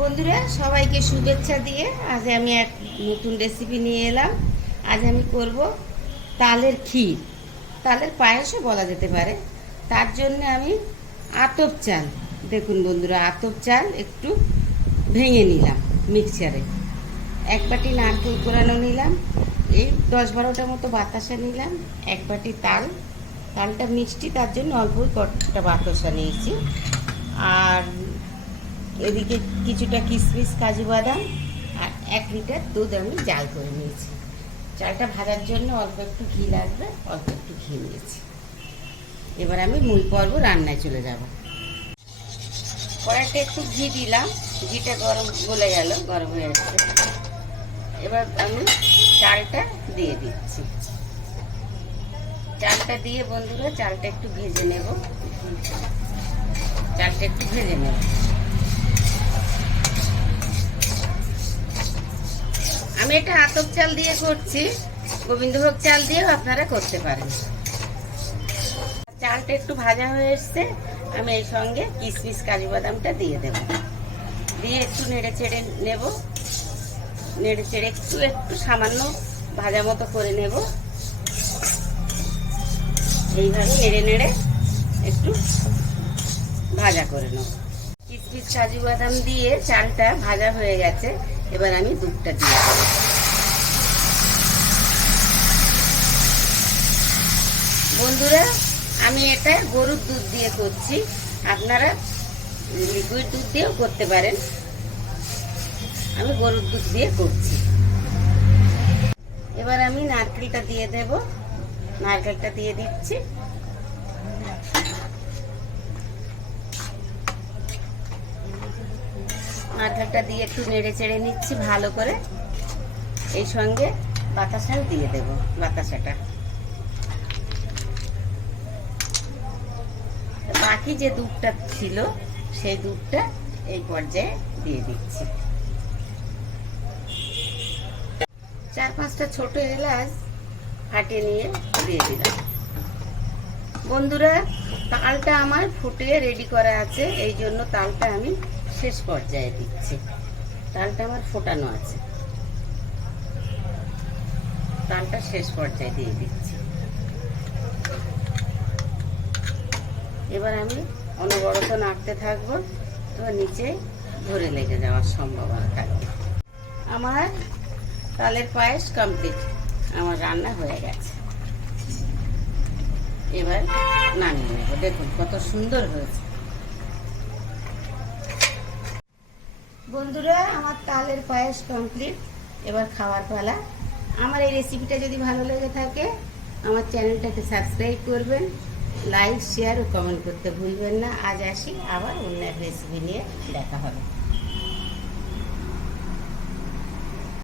বন্ধুরা, সবাইকে শুভেচ্ছা দিয়ে আজ আমি এক নতুন রেসিপি নিয়ে এলাম। আজ আমি করব তালের ক্ষীর। তালের পায়েসও বলা যেতে পারে। তার জন্য আমি আতপ চাল, দেখুন বন্ধুরা, আতপ চাল একটু ভেঙে নিলাম মিক্সচারে এক বাটি নারকেল কোরানো নিলাম, এই দশ বারোটা মতো বাতাসা নিলাম, এক বাটি তাল। তালটা মিষ্টি, তার জন্য অল্প কটা বাতাসা নিয়েছি। আর এদিকে কিছুটা কিশমিশ কাজু বাদাম আর এক লিটার দুধ আমি জাল করে নিয়েছি। চালটা ভাজার জন্য অল্প একটু ঘি লাগবে, অল্প একটু ঘি নিয়েছি। এবার আমি মূল পর্ব রান্নায় চলে যাব। কড়াইতে একটু ঘি দিলাম, ঘিটা গরম গলে গেল, গরম হয়ে যাচ্ছে এবার আমি চালটা দিয়ে দিচ্ছি। চালটা দিয়ে বন্ধুরা, চালটা একটু ভেজে নেব। চালটা একটু ভেজে নেব। আমি এটা আতপ চাল দিয়ে করছি। গোবিন্দভোগ চাল দিয়েও আপনারা করতে পারেন। চালটা একটু ভাজা হয়ে এসছে, আমি এই সঙ্গে কিশমিশ কাজু বাদামটা দিয়ে দেব। দিয়ে একটু নেড়ে চেড়ে নেব। নেড়ে চেড়ে একটু একটু সামান্য ভাজা মতো করে নেব। এইভাবে নেড়ে নেড়ে একটু ভাজা করে নেব। কিশমিশ কাজু বাদাম দিয়ে চালটা ভাজা হয়ে গেছে। এবার আমি দুধটা দিয়ে দেবো। বন্ধুরা, আমি এটা গরুর দুধ দিয়ে করছি। আপনারা লিকুইড দুধ দিয়েও করতে পারেন। আমি গরুর দুধ দিয়ে করছি। এবার আমি নারকেলটা দিয়ে দেব। নারকেলটা দিয়ে দিচ্ছি। নারকেলটা দিয়ে একটু নেড়ে চেড়ে নিচ্ছি ভালো করে। এই সঙ্গে বাতাসাও দিয়ে দেব, বাতাসাটা। বাকি যে দুধটা ছিল, সেই দুধটা এই পর্যায়ে দিয়ে দিচ্ছি। চার পাঁচটা ছোট এলাচ ফাটিয়ে নিয়ে দিয়ে দিলাম। বন্ধুরা, তালটা আমার ফুটিয়ে রেডি করা আছে, এই জন্য তালটা আমি শেষ পর্যায়ে দিচ্ছি। তালটা আমার ফোটানো আছে। তালটা শেষ পর্যায়ে দিয়ে দিচ্ছি। এবার আমি অনবরত নাড়তে থাকব, তো নিচে ধরে লেগে যাওয়ার সম্ভাবনা থাকবে আমার তালের পায়েস কমপ্লিট আমার রান্না হয়ে গেছে। এবার নামিয়ে নেব। দেখুন কত সুন্দর হয়েছে। বন্ধুরা, আমার তালের পায়েস কমপ্লিট এবার খাওয়ার পালা। আমার এই রেসিপিটা যদি ভালো লেগে থাকে, আমার চ্যানেলটাকে সাবস্ক্রাইব করবেন লাইক শেয়ার ও কমেন্ট করতে ভুলবেন না। আজ আসি, আবার অন্য রেসিপি নিয়ে দেখা হবে।